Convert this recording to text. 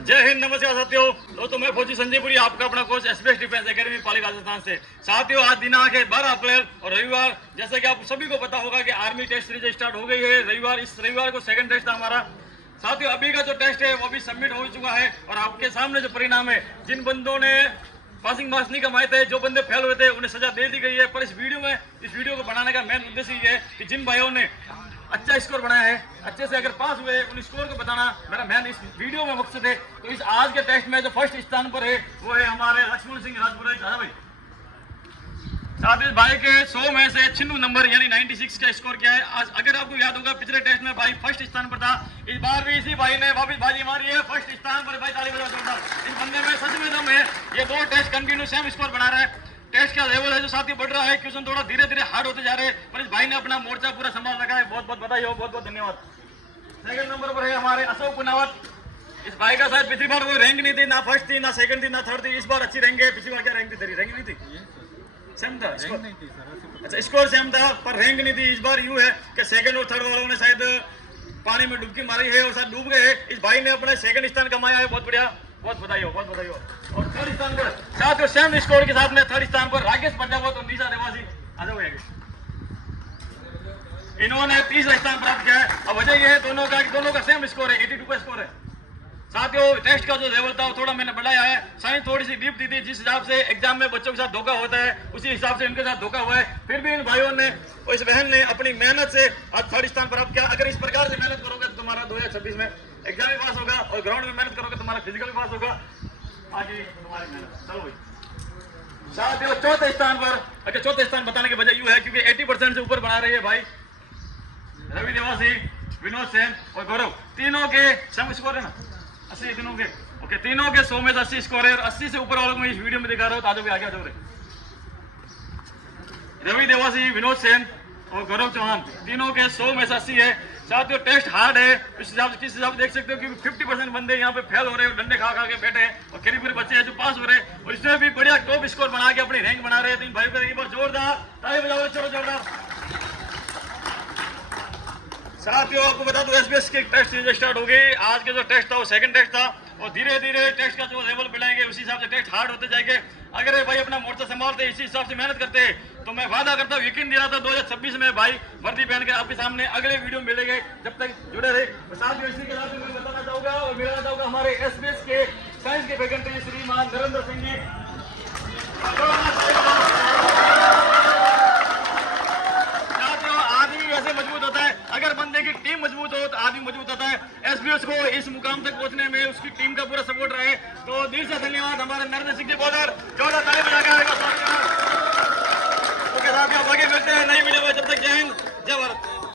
जय हिंद, नमस्कार साथियों। तो मैं फौजी संजय पुरी, आपका अपना कोच एसबीएस डिफेंस एकेडमी पाली राजस्थान से। साथियों, आज दिनांक है 12 अप्रैल और रविवार। जैसे कि आप सभी को पता होगा कि आर्मी टेस्ट सीरीज स्टार्ट हो गई है रविवार। इस रविवार को सेकंड टेस्ट था हमारा। साथियों, अभी का जो टेस्ट है वो भी सबमिट हो चुका है और आपके सामने जो परिणाम है, जिन बंदों ने पासिंग मार्क्स नहीं कमाए थे, जो बंदे फेल हुए थे, उन्हें सजा दे दी गई है। पर इस वीडियो को बनाने का मेन उद्देश्य ये है कि जिन भाइयों ने अच्छा स्कोर बनाया है, अच्छे से अगर पास हुए, उन स्कोर को बताना मेरा मेन इस वीडियो में मकसद है। तो इस आज के टेस्ट में जो फर्स्ट स्थान पर है वो है हमारे लक्ष्मण सिंह राजपुरा भाई। साथ ही भाई के 100 में से 96 नंबर यानी 96 का स्कोर किया है। आज अगर आपको याद होगा, पिछले टेस्ट में भाई फर्स्ट स्थान पर था। इस बार भी इसी भाई ने वापस बाजी मारी है, फर्स्ट स्थान पर। भाई ताली बजाओ जोरदार। इस बंदे में सच में दम है। ये 2 टेस्ट कंटिन्यू सेम स्कोर बना रहा है। टेस्ट का लेवल है जो साथी बढ़ रहा है, क्वेश्चन थोड़ा धीरे धीरे हार्ड होते जा रहे हैं, पर इस भाई ने अपना मोर्चा पूरा संभाल रखा है। बहुत बहुत बधाई हो, बहुत बहुत धन्यवाद। सेकंड नंबर पर है हमारे अशोक कुनावत। इस भाई का शायद पिछली बार कोई रैंक नहीं थी, ना फर्स्ट थी, ना सेकंड थी, ना थर्ड थी। इस बार अच्छी रैंक है। पिछली बार क्या रैंक थी तेरी? रैंक नहीं थी, सेम था स्कोर। अच्छा, स्कोर सेम था पर रैंक नहीं थी। इस बार यूं है कि सेकंड और थर्ड वालों ने शायद पानी में डुबकी मारी है और शायद डूब गए। इस भाई ने अपना सेकंड स्थान कमाया है। बहुत बढ़िया, बहुत बधाई हो, बहुत बधाई हो। और थर्ड स्थान पर साथ सेम स्कोर के साथ में थर्ड स्थान पर राकेश प्रजापत और निशा देवासी आ जाओ। इन्होंने तीसरा स्थान प्राप्त किया है। अब वजह यह है दोनों का सेम स्कोर है, 82 का स्कोर है। साथियों, टेस्ट का जो लेवल था वो थोड़ा मैंने बढ़ाया है। साइंस थोड़ी सी डीप दी थी। जिस हिसाब से एग्जाम में बच्चों के साथ धोखा होता है, उसी हिसाब से इनके साथ धोखा हुआ है। फिर भी इन भाइयों ने और इस बहन ने अपनी मेहनत से आज थर्ड स्थान प्राप्त किया। अगर इस प्रकार से मेहनत करोगे तो तुम्हारा 2026 में एग्जाम भी पास होगा और ग्राउंड में मेहनत करोगे तो तुम्हारा फिजिकल भी पास होगा। आगे तुम्हारी मेहनत। चलो भाई। साथियों, चौथे स्थान पर, अगर चौथे स्थान बताने की वजह यूं है क्योंकि 80% से ऊपर बना रही है भाई रवि देवासी, विनोद सेन और गौरव। तीनों के सम स्कोर है ना 80 तीनों के। ओके, तीनों के 100 में से 80 स्कोर है और 80 से ऊपर वालों को इस वीडियो में दिखा रहा हूं। तो आज भी आगे आ जाओ रे। रवि देवासी, विनोद सेन और गौरव चौहान, तीनों के 100 में से 80 है। साथियों, टेस्ट हार्ड है। इस हिसाब से किस हिसाब से देख सकते हो कि 50% बंदे यहाँ पे फेल हो रहे हैं, डंडे खा खा के बैठे हैं, और करीब बच्चे हैं जो पास हो रहे हैं और इसमें भी बढ़िया टॉप स्कोर बना के अपनी रैंक बना रहे हैं। तो इन भाइयों को एक बार जोरदार ताली बजाओ। चलो जोरदार। साथियों, आपको बता दूं एसबीएस की टेस्ट सीरीज स्टार्ट हो गई। आज के जो टेस्ट था वो सेकंड टेस्ट था और धीरे धीरे टेस्ट का जो लेवल बढ़ाएंगे उसी हिसाब से टेस्ट हार्ड होते जाएंगे। अगर ये भाई अपना मोर्चा संभालते इसी हिसाब से मेहनत करते तो मैं वादा करता हूँ, यकीन दिला था 2026 में भाई वर्दी पहन के आपके सामने अगले वीडियो मिलेंगे। जब तक जुड़े रहे। साथियों, इसी के साथ मैं बताना चाहूंगा और मिलाना चाहूंगा हमारे एसबीएस के साइंस के फैकल्टी श्रीमान नरेंद्र सिंह जी। मजबूत होता है, अगर बंदे की टीम मजबूत हो तो आदमी मजबूत होता है। एसबीएस को इस मुकाम तक पहुंचने में उसकी टीम का पूरा सपोर्ट रहे। तो दिल से धन्यवाद हमारे नरेंद्र सिंह जी। बॉलर जोरदार ताली बजाकर। ओके साथियों, आगे मिलते हैं नई वीडियो में। जब तक जय हिंद, जय भारत।